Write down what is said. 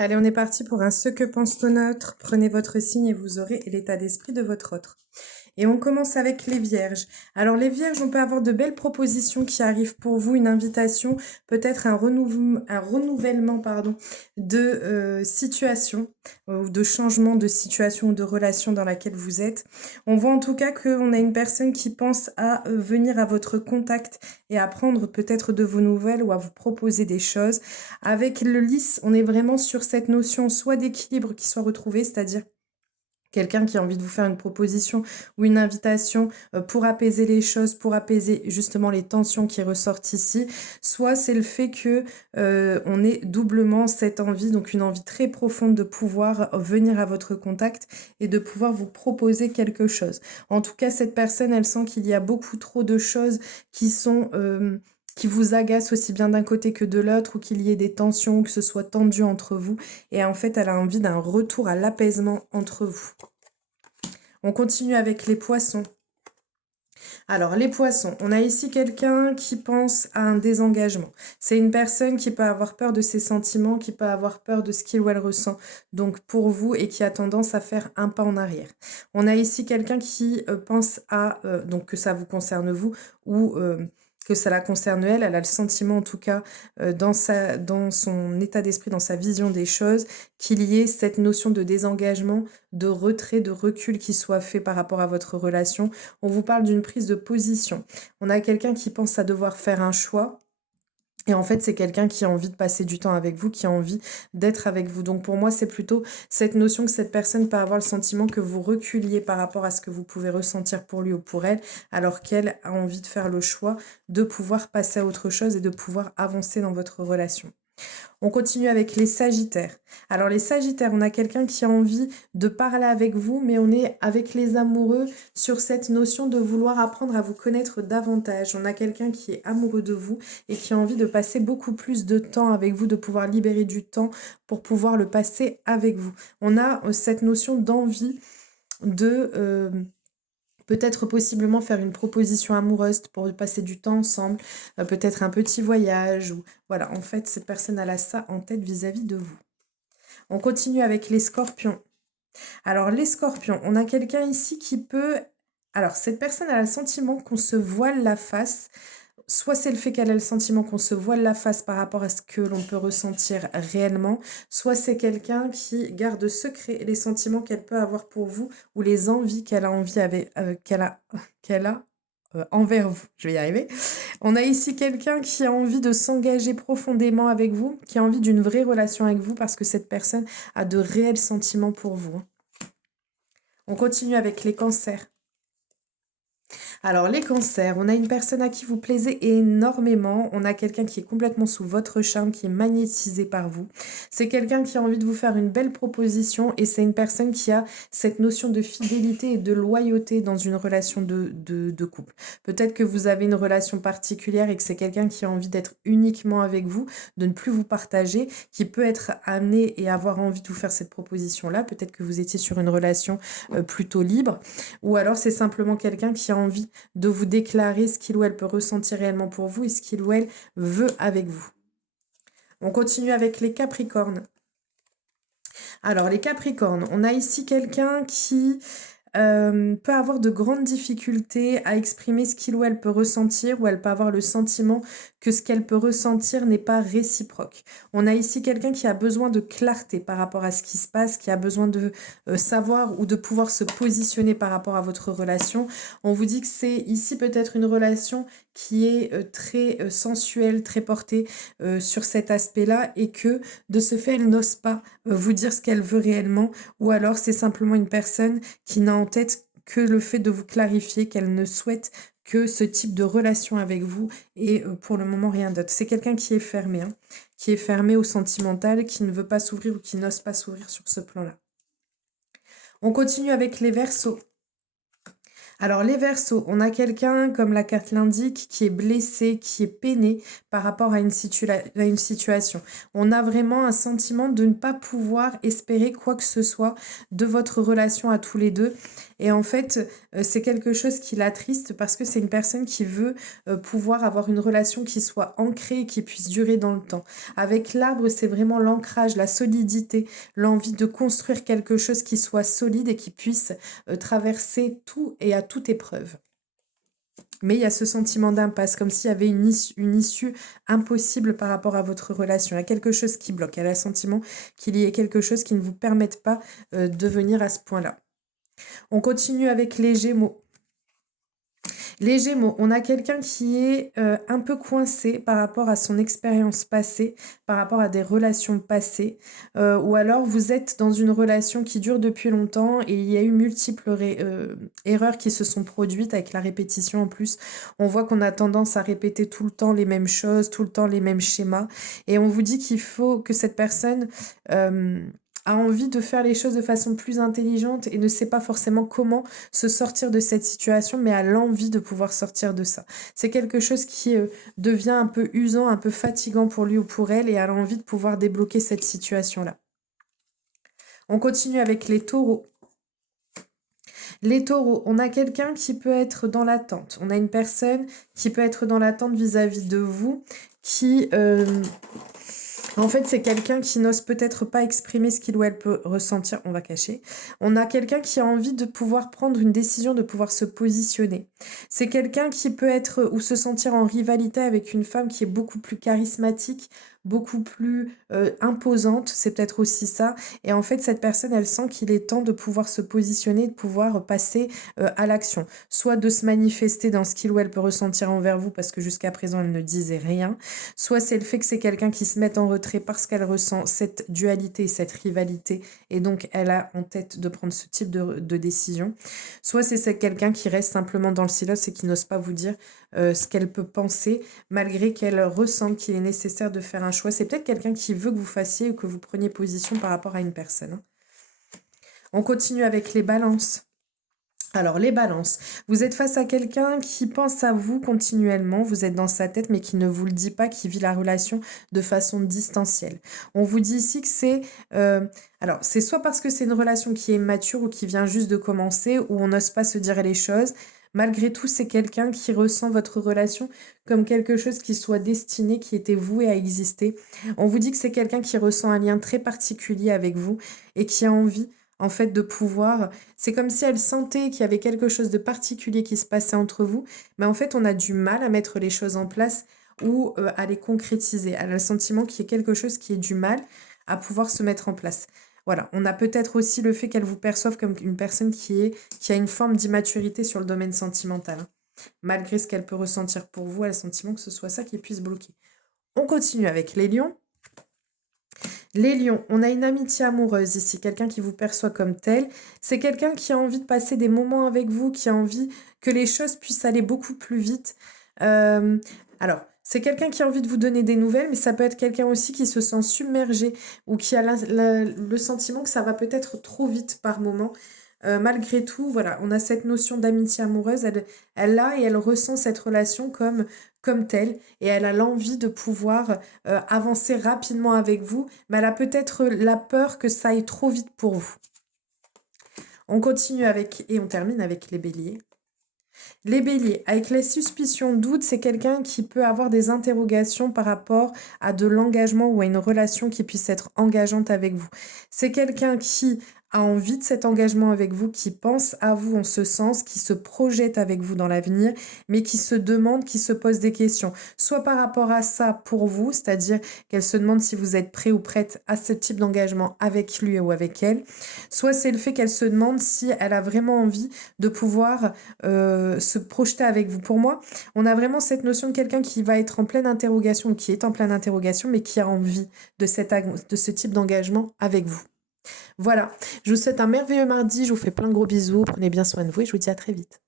Allez, on est parti pour un ce que pense ton autre. Prenez votre signe et vous aurez l'état d'esprit de votre autre. Et on commence avec les vierges. Alors les vierges, on peut avoir de belles propositions qui arrivent pour vous, une invitation, peut-être un renouvellement de situation ou de changement de situation ou de relation dans laquelle vous êtes. On voit en tout cas qu'on a une personne qui pense à venir à votre contact et à prendre peut-être de vos nouvelles ou à vous proposer des choses. Avec le lys, on est vraiment sur cette notion soit d'équilibre qui soit retrouvée, c'est-à-dire quelqu'un qui a envie de vous faire une proposition ou une invitation pour apaiser les choses, pour apaiser justement les tensions qui ressortent ici. Soit c'est le fait que on ait doublement cette envie, donc une envie très profonde de pouvoir venir à votre contact et de pouvoir vous proposer quelque chose. En tout cas, cette personne, elle sent qu'il y a beaucoup trop de choses qui sont qui vous agacent aussi bien d'un côté que de l'autre, ou qu'il y ait des tensions, que ce soit tendu entre vous. Et en fait, elle a envie d'un retour à l'apaisement entre vous. On continue avec les poissons. Alors, les poissons, on a ici quelqu'un qui pense à un désengagement. C'est une personne qui peut avoir peur de ses sentiments, qui peut avoir peur de ce qu'il ou elle ressent, donc pour vous, et qui a tendance à faire un pas en arrière. On a ici quelqu'un qui pense à, donc que ça vous concerne vous, ou que ça la concerne elle. Elle a le sentiment, en tout cas, dans son état d'esprit, dans sa vision des choses, qu'il y ait cette notion de désengagement, de retrait, de recul qui soit fait par rapport à votre relation. On vous parle d'une prise de position. On a quelqu'un qui pense à devoir faire un choix. Et en fait, c'est quelqu'un qui a envie de passer du temps avec vous, qui a envie d'être avec vous. Donc pour moi, c'est plutôt cette notion que cette personne peut avoir le sentiment que vous reculiez par rapport à ce que vous pouvez ressentir pour lui ou pour elle, alors qu'elle a envie de faire le choix de pouvoir passer à autre chose et de pouvoir avancer dans votre relation. On continue avec les sagittaires. Alors les sagittaires, on a quelqu'un qui a envie de parler avec vous, mais on est avec les amoureux sur cette notion de vouloir apprendre à vous connaître davantage. On a quelqu'un qui est amoureux de vous et qui a envie de passer beaucoup plus de temps avec vous, de pouvoir libérer du temps pour pouvoir le passer avec vous. On a cette notion d'envie de peut-être possiblement faire une proposition amoureuse pour passer du temps ensemble, peut-être un petit voyage, ou voilà, en fait, cette personne elle a ça en tête vis-à-vis de vous. On continue avec les scorpions. Alors, les scorpions, on a quelqu'un ici qui peut... Alors, cette personne a le sentiment qu'on se voile la face. Soit c'est le fait qu'elle a le sentiment qu'on se voile la face par rapport à ce que l'on peut ressentir réellement, soit c'est quelqu'un qui garde secret les sentiments qu'elle peut avoir pour vous ou les envies qu'elle a envie avec, qu'elle a envers vous. Je vais y arriver. On a ici quelqu'un qui a envie de s'engager profondément avec vous, qui a envie d'une vraie relation avec vous parce que cette personne a de réels sentiments pour vous. On continue avec les cancers. Alors, les cancers, on a une personne à qui vous plaisez énormément. On a quelqu'un qui est complètement sous votre charme, qui est magnétisé par vous. C'est quelqu'un qui a envie de vous faire une belle proposition et c'est une personne qui a cette notion de fidélité et de loyauté dans une relation de couple. Peut-être que vous avez une relation particulière et que c'est quelqu'un qui a envie d'être uniquement avec vous, de ne plus vous partager, qui peut être amené et avoir envie de vous faire cette proposition-là. Peut-être que vous étiez sur une relation plutôt libre. Ou alors c'est simplement quelqu'un qui a envie de vous déclarer ce qu'il ou elle peut ressentir réellement pour vous et ce qu'il ou elle veut avec vous. On continue avec les Capricornes. Alors les Capricornes, on a ici quelqu'un qui peut avoir de grandes difficultés à exprimer ce qu'il ou elle peut ressentir, ou elle peut avoir le sentiment que ce qu'elle peut ressentir n'est pas réciproque. On a ici quelqu'un qui a besoin de clarté par rapport à ce qui se passe, qui a besoin de savoir ou de pouvoir se positionner par rapport à votre relation. On vous dit que c'est ici peut-être une relation qui est très sensuelle, très portée sur cet aspect-là, et que de ce fait, elle n'ose pas vous dire ce qu'elle veut réellement, ou alors c'est simplement une personne qui n'a en tête que le fait de vous clarifier qu'elle ne souhaite que ce type de relation avec vous et pour le moment rien d'autre. C'est quelqu'un qui est fermé, qui est fermé au sentimental, qui ne veut pas s'ouvrir ou qui n'ose pas s'ouvrir sur ce plan-là. On continue avec les Verseaux. Alors les Verseaux, on a quelqu'un, comme la carte l'indique, qui est blessé, qui est peiné par rapport à à une situation. On a vraiment un sentiment de ne pas pouvoir espérer quoi que ce soit de votre relation à tous les deux. Et en fait, c'est quelque chose qui l'attriste parce que c'est une personne qui veut pouvoir avoir une relation qui soit ancrée et qui puisse durer dans le temps. Avec l'arbre, c'est vraiment l'ancrage, la solidité, l'envie de construire quelque chose qui soit solide et qui puisse traverser tout et à toute épreuve. Mais il y a ce sentiment d'impasse, comme s'il y avait une issue impossible par rapport à votre relation. Il y a quelque chose qui bloque. Il y a le sentiment qu'il y ait quelque chose qui ne vous permette pas de venir à ce point-là. On continue avec les Gémeaux. Les Gémeaux, on a quelqu'un qui est un peu coincé par rapport à son expérience passée, par rapport à des relations passées, ou alors vous êtes dans une relation qui dure depuis longtemps et il y a eu multiples erreurs qui se sont produites avec la répétition en plus. On voit qu'on a tendance à répéter tout le temps les mêmes choses, tout le temps les mêmes schémas, et on vous dit qu'il faut que cette personne a envie de faire les choses de façon plus intelligente et ne sait pas forcément comment se sortir de cette situation, mais a l'envie de pouvoir sortir de ça. C'est quelque chose qui devient un peu usant, un peu fatigant pour lui ou pour elle et a l'envie de pouvoir débloquer cette situation-là. On continue avec les Taureaux. Les Taureaux, on a quelqu'un qui peut être dans l'attente. On a une personne qui peut être dans l'attente vis-à-vis de vous, qui... En fait, c'est quelqu'un qui n'ose peut-être pas exprimer ce qu'il ou elle peut ressentir. On va cacher. On a quelqu'un qui a envie de pouvoir prendre une décision, de pouvoir se positionner. C'est quelqu'un qui peut être ou se sentir en rivalité avec une femme qui est beaucoup plus charismatique, beaucoup plus imposante. C'est peut-être aussi ça. Et en fait, cette personne, elle sent qu'il est temps de pouvoir se positionner, de pouvoir passer à l'action. Soit de se manifester dans ce qu'il ou elle peut ressentir envers vous, parce que jusqu'à présent, elle ne disait rien. Soit c'est le fait que c'est quelqu'un qui se met en retrait parce qu'elle ressent cette dualité, cette rivalité, et donc elle a en tête de prendre ce type de décision. Soit c'est quelqu'un qui reste simplement dans le silence et qui n'ose pas vous dire ce qu'elle peut penser, malgré qu'elle ressente qu'il est nécessaire de faire un choix. C'est peut-être quelqu'un qui veut que vous fassiez ou que vous preniez position par rapport à une personne. On continue avec les balances. Alors, les balances, vous êtes face à quelqu'un qui pense à vous continuellement, vous êtes dans sa tête, mais qui ne vous le dit pas, qui vit la relation de façon distancielle. On vous dit ici que c'est... alors, c'est soit parce que c'est une relation qui est mature ou qui vient juste de commencer, où on n'ose pas se dire les choses. Malgré tout, c'est quelqu'un qui ressent votre relation comme quelque chose qui soit destiné, qui était voué à exister. On vous dit que c'est quelqu'un qui ressent un lien très particulier avec vous et qui a envie en fait de pouvoir, c'est comme si elle sentait qu'il y avait quelque chose de particulier qui se passait entre vous, mais en fait on a du mal à mettre les choses en place ou à les concrétiser. Elle a le sentiment qu'il y a quelque chose qui est du mal à pouvoir se mettre en place. Voilà, on a peut-être aussi le fait qu'elle vous perçoive comme une personne qui a une forme d'immaturité sur le domaine sentimental. Malgré ce qu'elle peut ressentir pour vous, elle a le sentiment que ce soit ça qui puisse bloquer. On continue avec les lions. Les lions, on a une amitié amoureuse ici, quelqu'un qui vous perçoit comme tel. C'est quelqu'un qui a envie de passer des moments avec vous, qui a envie que les choses puissent aller beaucoup plus vite. Alors, c'est quelqu'un qui a envie de vous donner des nouvelles, mais ça peut être quelqu'un aussi qui se sent submergé ou qui a le sentiment que ça va peut-être trop vite par moment. Malgré tout, voilà, on a cette notion d'amitié amoureuse, elle a et elle ressent cette relation comme telle, et elle a l'envie de pouvoir avancer rapidement avec vous, mais elle a peut-être la peur que ça aille trop vite pour vous. On continue et on termine avec les béliers. Les béliers, avec les suspicions, doutes, c'est quelqu'un qui peut avoir des interrogations par rapport à de l'engagement ou à une relation qui puisse être engageante avec vous. C'est quelqu'un qui a envie de cet engagement avec vous, qui pense à vous en ce sens, qui se projette avec vous dans l'avenir, mais qui se demande, qui se pose des questions. Soit par rapport à ça pour vous, c'est-à-dire qu'elle se demande si vous êtes prêt ou prête à ce type d'engagement avec lui ou avec elle. Soit c'est le fait qu'elle se demande si elle a vraiment envie de pouvoir se projeter avec vous. Pour moi, on a vraiment cette notion de quelqu'un qui va être en pleine interrogation, ou qui est en pleine interrogation, mais qui a envie de ce type d'engagement avec vous. Voilà, je vous souhaite un merveilleux mardi, je vous fais plein de gros bisous, prenez bien soin de vous et je vous dis à très vite.